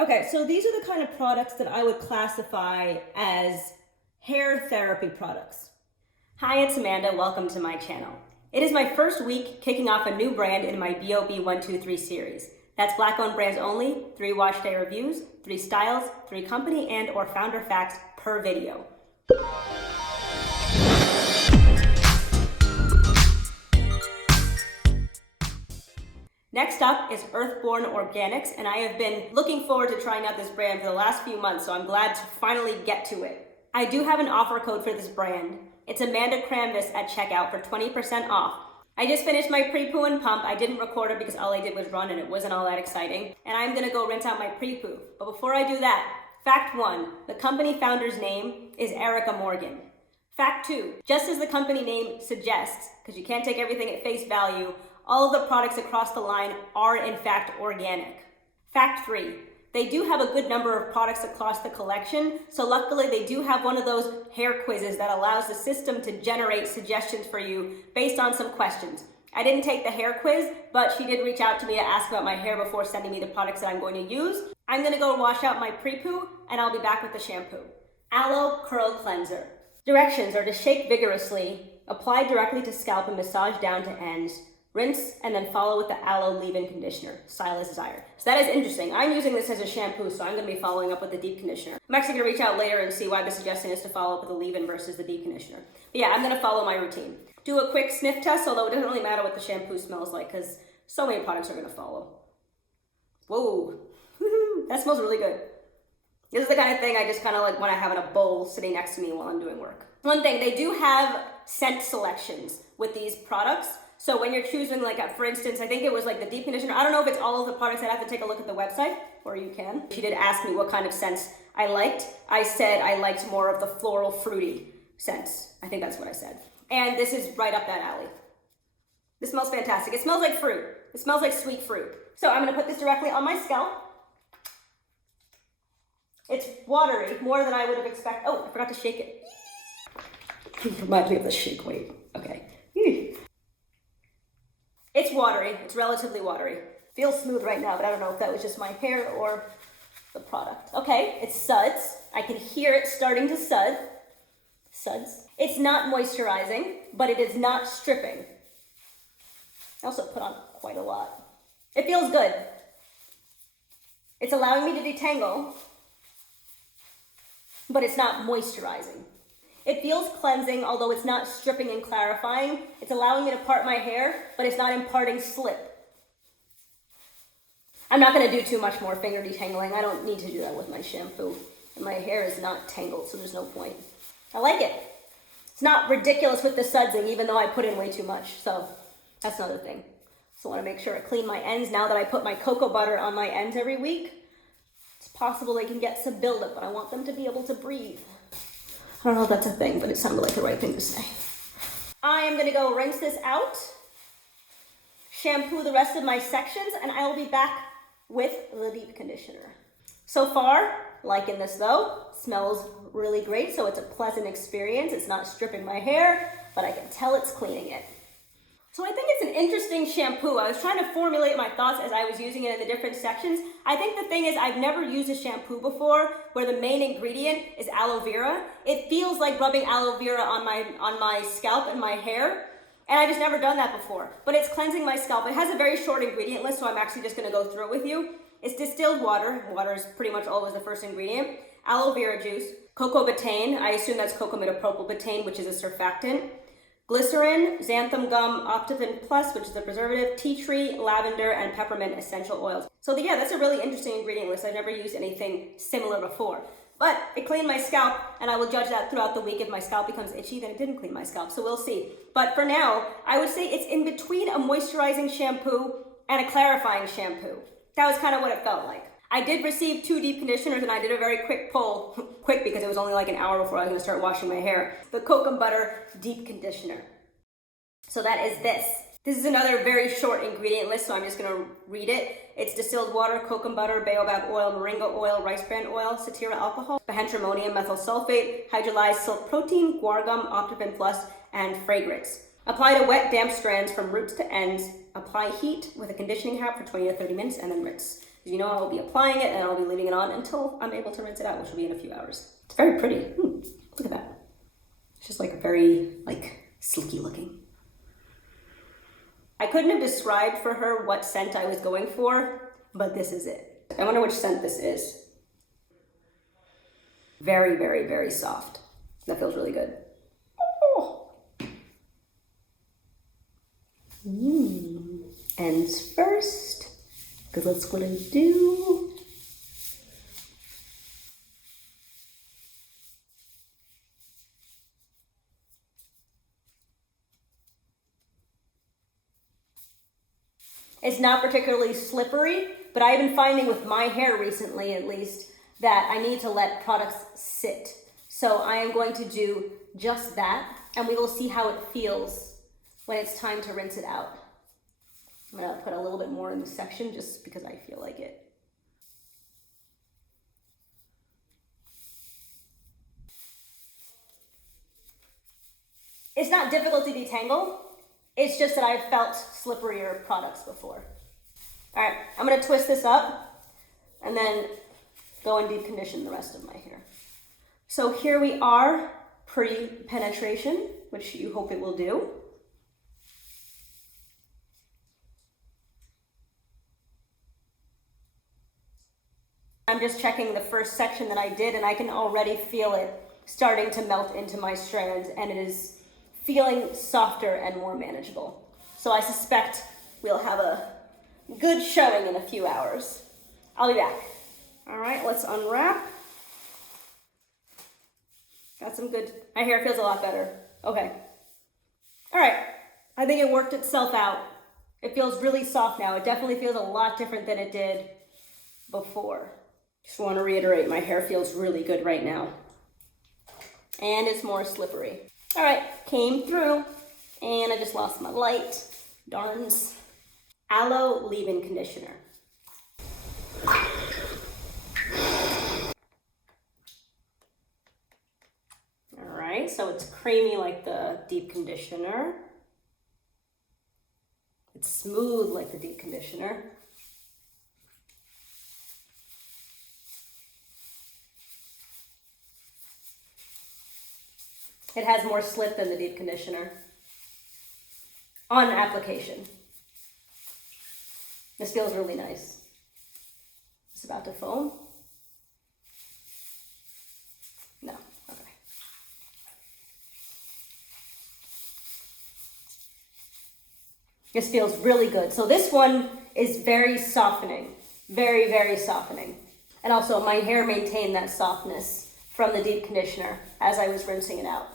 Okay, so these are the kind of products that I would classify as hair therapy products. Hi, it's Amanda. Welcome to my channel. It is my first week kicking off a new brand in my BoB123 series. That's Black-owned brands only, 3 wash day reviews, 3 styles, 3 company and or founder facts per video. Next up is EarthBorn Organics, and I have been looking forward to trying out this brand for the last few months, so I'm glad to finally get to it. I do have an offer code for this brand. It's Amanda Cranvis at checkout for 20% off. I just finished my Prepoo and pump. I didn't record it because all I did was run and it wasn't all that exciting. And I'm gonna go rinse out my Prepoo. But before I do that, fact 1, the company founder's name is Erica Morgan. Fact 2, just as the company name suggests, because you can't take everything at face value, all of the products across the line are in fact organic. Fact 3, they do have a good number of products across the collection, so luckily they do have one of those hair quizzes that allows the system to generate suggestions for you based on some questions. I didn't take the hair quiz, but she did reach out to me to ask about my hair before sending me the products that I'm going to use. I'm gonna go wash out my Prepoo, and I'll be back with the shampoo. Aloe Curl Cleanser. Directions are to shake vigorously, apply directly to scalp and massage down to ends, rinse, and then follow with the Aloe leave-in conditioner, style as desired. So that is interesting. I'm using this as a shampoo, so I'm gonna be following up with the deep conditioner. I'm actually gonna reach out later and see why the suggestion is to follow up with the leave-in versus the deep conditioner. But yeah, I'm gonna follow my routine. Do a quick sniff test, although it doesn't really matter what the shampoo smells like because so many products are gonna follow. Whoa, that smells really good. This is the kind of thing I just kind of like when I have in a bowl sitting next to me while I'm doing work. One thing, they do have scent selections with these products. So when you're choosing, like, for instance, I think it was like the deep conditioner. I don't know if it's all of the products. I'd have to take a look at the website, or you can. She did ask me what kind of scents I liked. I said I liked more of the floral fruity scents. I think that's what I said. And this is right up that alley. This smells fantastic. It smells like fruit. It smells like sweet fruit. So I'm gonna put this directly on my scalp. It's watery, more than I would have expected. Oh, I forgot to shake it. Reminds me of the shake weight. Okay. It's watery, it's relatively watery. Feels smooth right now, but I don't know if that was just my hair or the product. Okay, it suds. I can hear it starting to sud. Suds. It's not moisturizing, but it is not stripping. I also put on quite a lot. It feels good. It's allowing me to detangle, but it's not moisturizing. It feels cleansing, although it's not stripping and clarifying. It's allowing me to part my hair, but it's not imparting slip. I'm not gonna do too much more finger detangling. I don't need to do that with my shampoo. And my hair is not tangled, so there's no point. I like it. It's not ridiculous with the sudsing, even though I put in way too much. So that's another thing. So I wanna make sure I clean my ends. Now that I put my cocoa butter on my ends every week, it's possible they can get some buildup, but I want them to be able to breathe. I don't know if that's a thing, but it sounded like the right thing to say. I am gonna go rinse this out, shampoo the rest of my sections, and I will be back with the deep conditioner. So far, liking this though, smells really great, so it's a pleasant experience. It's not stripping my hair, but I can tell it's cleaning it. So I think it's an interesting shampoo. I was trying to formulate my thoughts as I was using it in the different sections. I think the thing is I've never used a shampoo before where the main ingredient is aloe vera. It feels like rubbing aloe vera on my scalp and my hair, and I've just never done that before. But it's cleansing my scalp. It has a very short ingredient list, so I'm actually just gonna go through it with you. It's distilled water. Water is pretty much always the first ingredient. Aloe vera juice, cocoa betaine. I assume that's cocamidopropyl betaine, which is a surfactant. Glycerin, xanthan gum, Optivin Plus, which is the preservative, tea tree, lavender, and peppermint essential oils. So yeah, that's a really interesting ingredient list. I've never used anything similar before. But it cleaned my scalp, and I will judge that throughout the week. If my scalp becomes itchy, then it didn't clean my scalp, so we'll see. But for now, I would say it's in between a moisturizing shampoo and a clarifying shampoo. That was kind of what it felt like. I did receive 2 deep conditioners, and I did a very quick pull, quick because it was only like an hour before I was gonna start washing my hair. The Cocoa Butter Deep Conditioner. So that is this. This is another very short ingredient list, so I'm just gonna read it. It's distilled water, cocoa butter, baobab oil, moringa oil, rice bran oil, satira alcohol, penhydramonium methyl sulfate, hydrolyzed silk protein, guar gum, Optivin Plus, and fragrance. Apply to wet, damp strands from roots to ends. Apply heat with a conditioning cap for 20 to 30 minutes and then rinse. You know I'll be applying it and I'll be leaving it on until I'm able to rinse it out, which will be in a few hours. It's very pretty. Look at that. It's just like very silky looking. I couldn't have described for her what scent I was going for, but this is it. I wonder which scent this is. Very, very, very soft. That feels really good. Oh. Ends first, because that's what I do. It's not particularly slippery, but I've been finding with my hair recently, at least, that I need to let products sit. So I am going to do just that, and we will see how it feels when it's time to rinse it out. I'm gonna put a little bit more in this section just because I feel like it. It's not difficult to detangle. It's just that I've felt slipperier products before. All right, I'm gonna twist this up and then go and deep condition the rest of my hair. So here we are, pre-penetration, which you hope it will do. I'm just checking the first section that I did, and I can already feel it starting to melt into my strands, and it is feeling softer and more manageable. So I suspect we'll have a good showing in a few hours. I'll be back. All right, let's unwrap. Got some good, my hair feels a lot better. Okay. All right, I think it worked itself out. It feels really soft now. It definitely feels a lot different than it did before. Just want to reiterate, my hair feels really good right now. And it's more slippery. All right, came through, and I just lost my light. Darns. Aloe leave-in conditioner. All right, so it's creamy like the deep conditioner. It's smooth like the deep conditioner. It has more slip than the deep conditioner on application. This feels really nice. It's about to foam. No, okay. This feels really good. So this one is very softening, very, very softening. And also my hair maintained that softness from the deep conditioner as I was rinsing it out.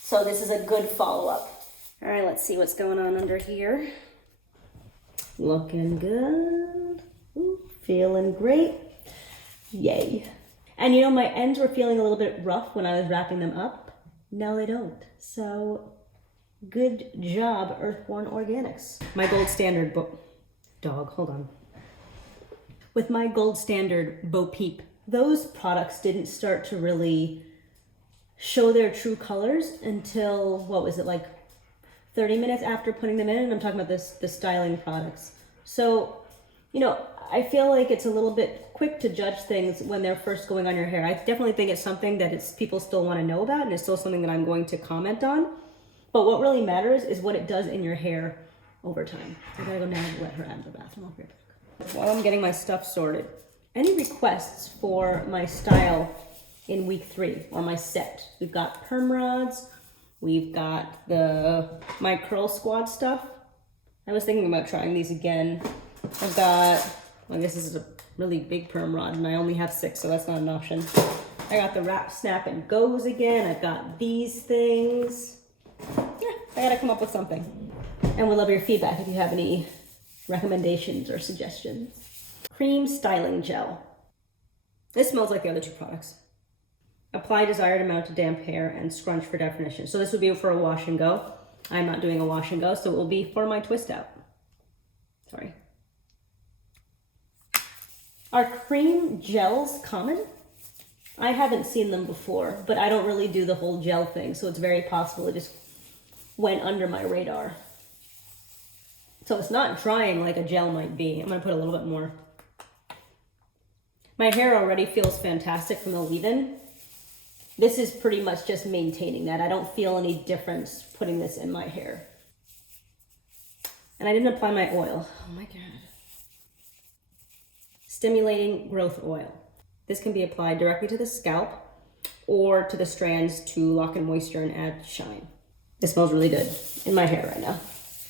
So this is a good follow-up. All right, let's see what's going on under here. Looking good. Ooh, feeling great. Yay. And you know, my ends were feeling a little bit rough when I was wrapping them up. Now they don't. So good job, EarthBorn Organics. My gold standard hold on. With my gold standard Bo Peep, those products didn't start to really show their true colors until, what was it, like 30 minutes after putting them in? And I'm talking about the styling products. So, you know, I feel like it's a little bit quick to judge things when they're first going on your hair. I definitely think it's something that people still want to know about, and it's still something that I'm going to comment on. But what really matters is what it does in your hair over time. I gotta go now and let her out of the bathroom. I'll be right back. While I'm getting my stuff sorted, any requests for my style in week 3 or my set? We've got Perm Rods, we've got my curl squad stuff. I was thinking about trying these again. I've got, well, I guess this is a really big perm rod and I only have 6, so that's not an option. I got the wrap, snap, and goes again. I've got these things. Yeah, I gotta come up with something. And we'd love your feedback if you have any recommendations or suggestions. Cream styling gel. This smells like the other 2 products. Apply desired amount to damp hair and scrunch for definition. So this would be for a wash and go. I'm not doing a wash and go, so it will be for my twist out. Sorry. Are cream gels common? I haven't seen them before, but I don't really do the whole gel thing, so it's very possible it just went under my radar. So it's not drying like a gel might be. I'm gonna put a little bit more. My hair already feels fantastic from the leave-in. This is pretty much just maintaining that. I don't feel any difference putting this in my hair. And I didn't apply my oil. Oh my God. Stimulating growth oil. This can be applied directly to the scalp or to the strands to lock in moisture and add shine. It smells really good in my hair right now.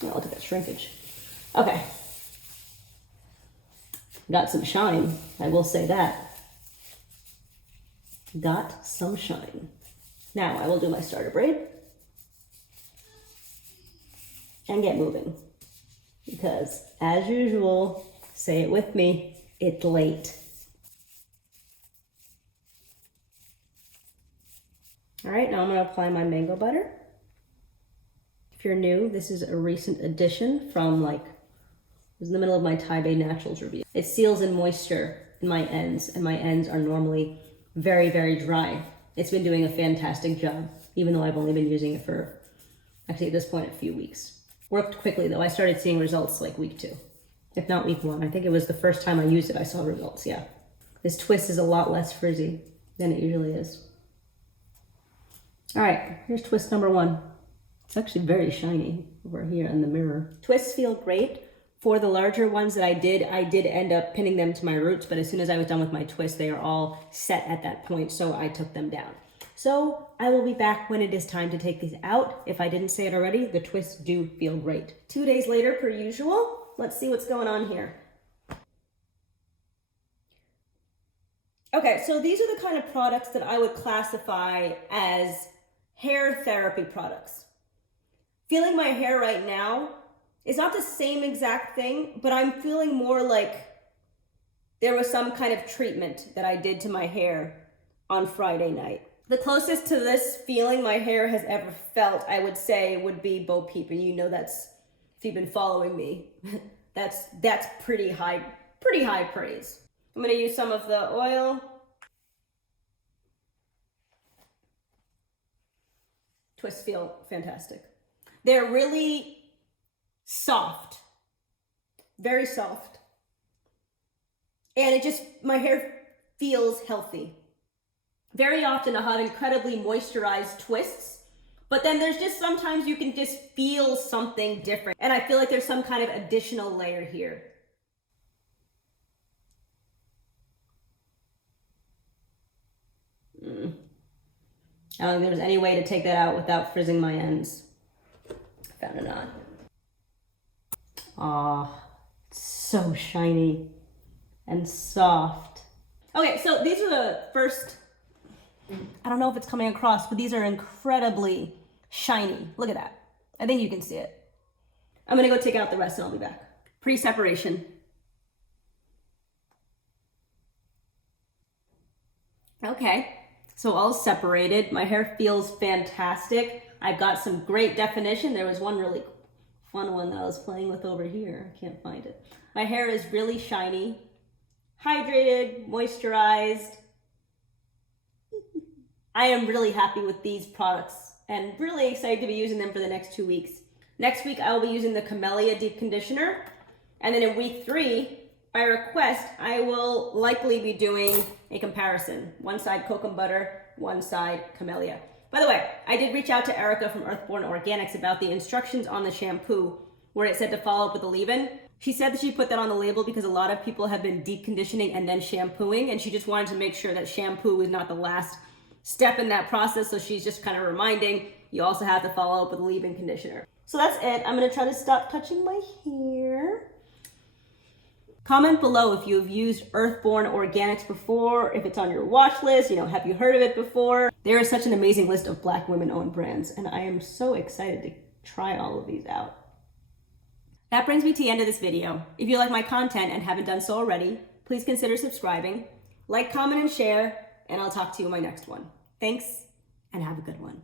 Oh, look at that shrinkage. Okay. Got some shine, I will say that. Got some shine. Now I will do my starter braid and get moving. Because as usual, say it with me, it's late. All right, now I'm gonna apply my mango butter. If you're new, this is a recent addition from it was in the middle of my Thai Naturals review. It seals in moisture in my ends, and my ends are normally very, very dry. It's been doing a fantastic job, even though I've only been using it for, actually at this point, a few weeks. Worked quickly though. I started seeing results like week 2, if not week 1. I think it was the first time I used it, I saw results, yeah. This twist is a lot less frizzy than it usually is. All right, here's twist number 1. It's actually very shiny over here in the mirror. Twists feel great. For the larger ones that I did end up pinning them to my roots, but as soon as I was done with my twist, they are all set at that point, so I took them down. So I will be back when it is time to take these out. If I didn't say it already, the twists do feel great. 2 days later, per usual, let's see what's going on here. Okay, so these are the kind of products that I would classify as hair therapy products. Feeling my hair right now is not the same exact thing, but I'm feeling more like there was some kind of treatment that I did to my hair on Friday night. The closest to this feeling my hair has ever felt, I would say, would be BoB123, and you know that's, if you've been following me, that's pretty high praise. I'm gonna use some of the oil. Twists feel fantastic. They're really soft, very soft. And it just, my hair feels healthy. Very often I'll have incredibly moisturized twists, but then there's just sometimes you can just feel something different. And I feel like there's some kind of additional layer here. I don't think there was any way to take that out without frizzing my ends. Found a knot. Aw, it's so shiny and soft. Okay, so these are the first, I don't know if it's coming across, but these are incredibly shiny. Look at that. I think you can see it. I'm gonna go take out the rest and I'll be back. Pre-separation. Okay, so all separated. My hair feels fantastic. I've got some great definition. There was one really fun one that I was playing with over here. I can't find it. My hair is really shiny, hydrated, moisturized. I am really happy with these products and really excited to be using them for the next 2 weeks. Next week, I will be using the Camellia Deep Conditioner. And then in week 3, by request, I will likely be doing a comparison. One side cocoa butter, one side Camellia. By the way, I did reach out to Erica from EarthBorn Organics about the instructions on the shampoo where it said to follow up with a leave-in. She said that she put that on the label because a lot of people have been deep conditioning and then shampooing, and she just wanted to make sure that shampoo was not the last step in that process. So she's just kind of reminding you also have to follow up with a leave-in conditioner. So that's it. I'm gonna try to stop touching my hair. Comment below if you've used EarthBorn Organics before, if it's on your watch list, have you heard of it before? There is such an amazing list of Black women-owned brands, and I am so excited to try all of these out. That brings me to the end of this video. If you like my content and haven't done so already, please consider subscribing, like, comment, and share, and I'll talk to you in my next one. Thanks, and have a good one.